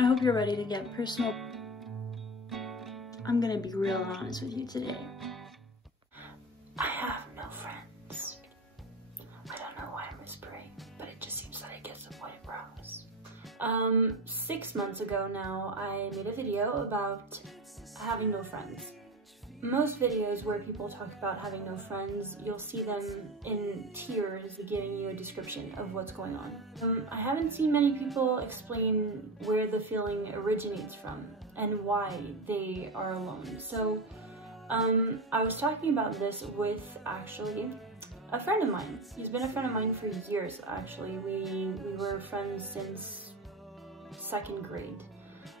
I hope you're ready to get personal. I'm gonna be real honest with you today. I have no friends. I don't know why I'm whispering, but it just seems that I get some white brows. 6 months ago now, I made a video about having no friends. Most videos where people talk about having no friends, you'll see them in tiers giving you a description of what's going on. I haven't seen many people explain where the feeling originates from and why they are alone. So I was talking about this with actually a friend of mine. He's been a friend of mine for years actually. We were friends since 2nd grade.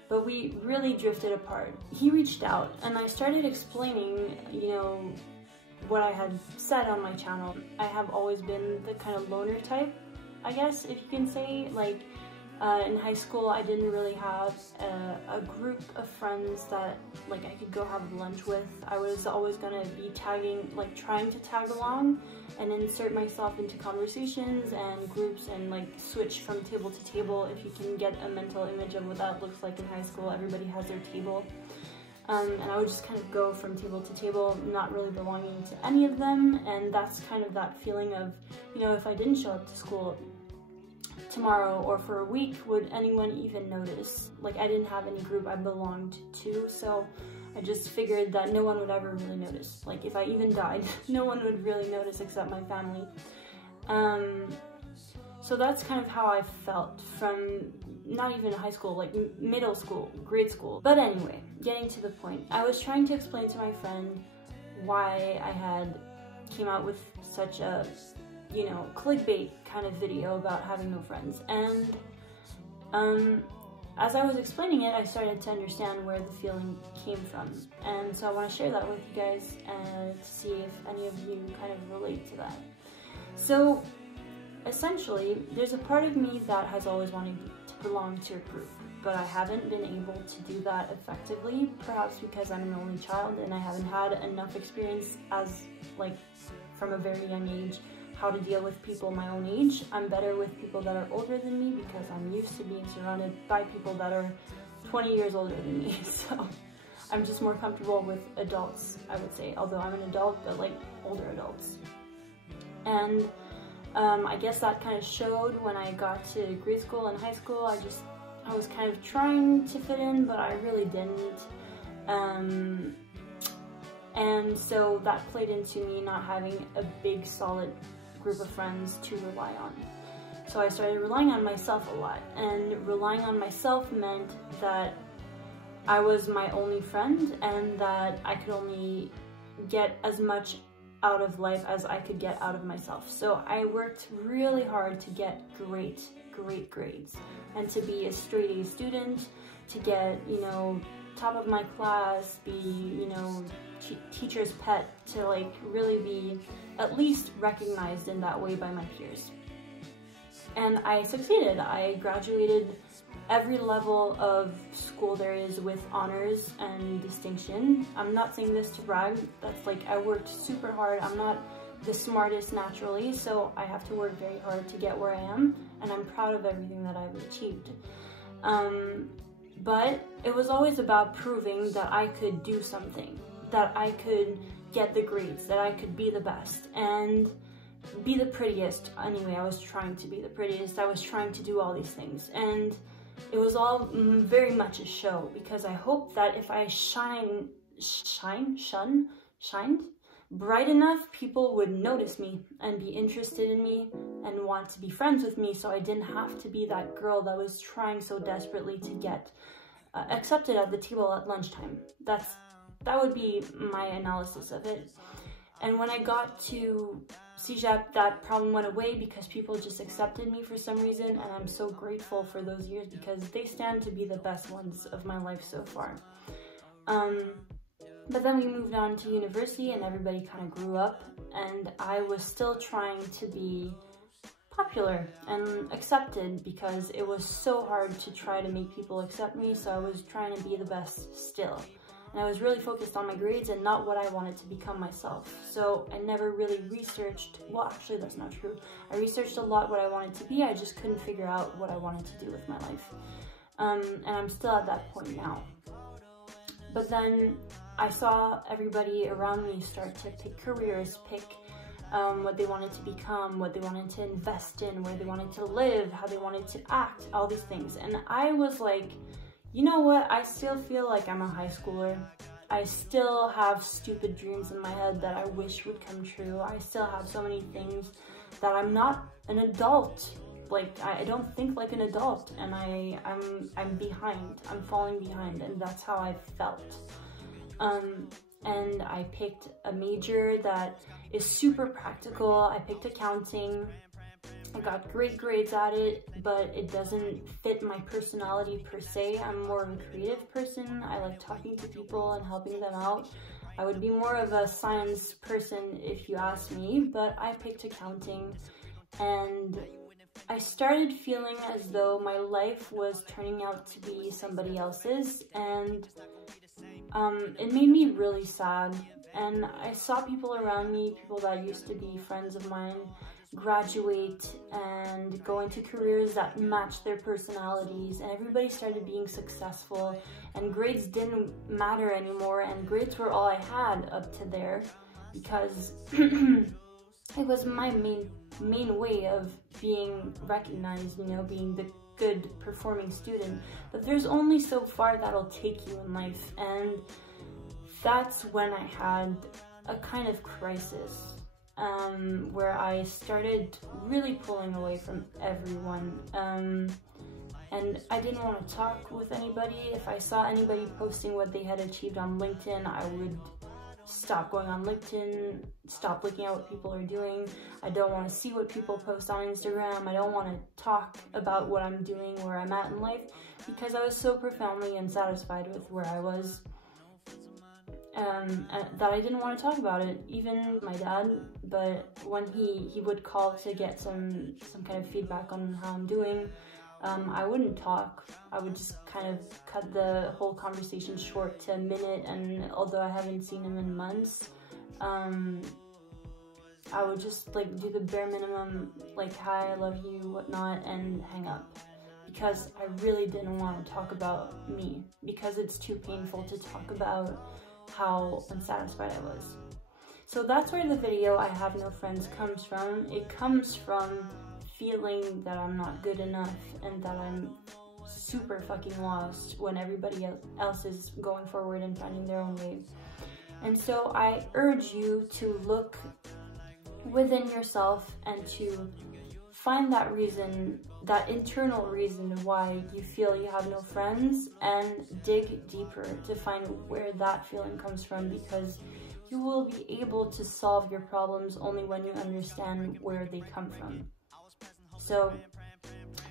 But we really drifted apart. He reached out and I started explaining, you know, what I had said on my channel. I have always been the kind of loner type, I guess, if you can say. Like, in high school, I didn't really have a group of friends that, like, I could go have lunch with. I was always gonna be tagging, like, trying to tag along and insert myself into conversations and groups and, like, switch from table to table. If you can get a mental image of what that looks like in high school, everybody has their table. And I would just kind of go from table to table, not really belonging to any of them. And that's kind of that feeling of, you know, if I didn't show up to school tomorrow or for a week, would anyone even notice? Like, I didn't have any group I belonged to, so I just figured that no one would ever really notice. Like, if I even died, no one would really notice except my family. So that's kind of how I felt from not even high school, like middle school, grade school. But anyway, getting to the point, I was trying to explain to my friend why I had came out with such a, you know, clickbait kind of video about having no friends. And as I was explaining it, I started to understand where the feeling came from. And so I want to share that with you guys and to see if any of you kind of relate to that. So essentially, there's a part of me that has always wanted to belong to a group, but I haven't been able to do that effectively, perhaps because I'm an only child and I haven't had enough experience as, like, from a very young age, how to deal with people my own age. I'm better with people that are older than me because I'm used to being surrounded by people that are 20 years older than me. So I'm just more comfortable with adults, I would say, although I'm an adult, but like older adults. And I guess that kind of showed when I got to grade school and high school. I was kind of trying to fit in, but I really didn't. And so that played into me not having a big solid group of friends to rely on. So I started relying on myself a lot, and relying on myself meant that I was my only friend and that I could only get as much out of life as I could get out of myself. So I worked really hard to get great grades and to be a straight A student, to get, you know, top of my class, be, you know, teacher's pet, to like really be at least recognized in that way by my peers. And I succeeded. I graduated every level of school there is with honors and distinction. I'm not saying this to brag, that's like, I worked super hard. I'm not the smartest naturally, so I have to work very hard to get where I am, and I'm proud of everything that I've achieved. But it was always about proving that I could do something, that I could get the grades, that I could be the best and be the prettiest. Anyway, I was trying to be the prettiest. I was trying to do all these things, and it was all very much a show, because I hoped that if I shined bright enough, people would notice me and be interested in me and want to be friends with me, so I didn't have to be that girl that was trying so desperately to get accepted at the table at lunchtime. That would be my analysis of it. And when I got to CEGEP, that problem went away because people just accepted me for some reason, and I'm so grateful for those years because they stand to be the best ones of my life so far. But then we moved on to university and everybody kind of grew up, and I was still trying to be popular and accepted because it was so hard to try to make people accept me, so I was trying to be the best still. And I was really focused on my grades and not what I wanted to become myself. So I never really researched, well actually that's not true. I researched a lot what I wanted to be, I just couldn't figure out what I wanted to do with my life. and I'm still at that point now. But then I saw everybody around me start to pick careers, pick what they wanted to become, what they wanted to invest in, where they wanted to live, how they wanted to act, all these things. And I was like, you know what? I still feel like I'm a high schooler. I still have stupid dreams in my head that I wish would come true. I still have so many things that I'm not an adult. Like, I don't think like an adult, and I'm behind. I'm falling behind, and that's how I felt. And I picked a major that is super practical. I picked accounting. I got great grades at it, but it doesn't fit my personality per se. I'm more of a creative person. I like talking to people and helping them out. I would be more of a science person if you ask me, but I picked accounting, and I started feeling as though my life was turning out to be somebody else's, and it made me really sad. And I saw people around me, people that used to be friends of mine, graduate and go into careers that match their personalities, and everybody started being successful, and grades didn't matter anymore, and grades were all I had up to there, because it was my main way of being recognized, you know, being the good performing student. But there's only so far that'll take you in life, and that's when I had a kind of crisis, where I started really pulling away from everyone, and I didn't want to talk with anybody. If I saw anybody posting what they had achieved on LinkedIn, I would stop going on LinkedIn, stop looking at what people are doing. I don't want to see what people post on Instagram. I don't want to talk about what I'm doing, where I'm at in life, because I was so profoundly unsatisfied with where I was, that I didn't want to talk about it. Even my dad, but when he would call to get some kind of feedback on how I'm doing, I wouldn't talk. I would just kind of cut the whole conversation short to a minute, and although I haven't seen him in months, I would just like do the bare minimum, like hi, I love you, whatnot, and hang up, because I really didn't want to talk about me, because it's too painful to talk about how unsatisfied I was. So that's where the video "I have no friends" comes from. It comes from feeling that I'm not good enough, and that I'm super fucking lost when everybody else is going forward and finding their own way. And so I urge you to look within yourself and to find that reason, that internal reason why you feel you have no friends, and dig deeper to find where that feeling comes from, because you will be able to solve your problems only when you understand where they come from. So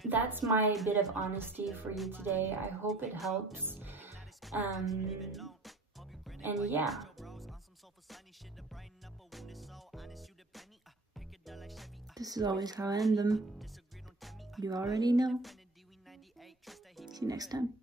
that's my bit of honesty for you today. I hope it helps. And yeah. This is always how I end them. You already know. See you next time.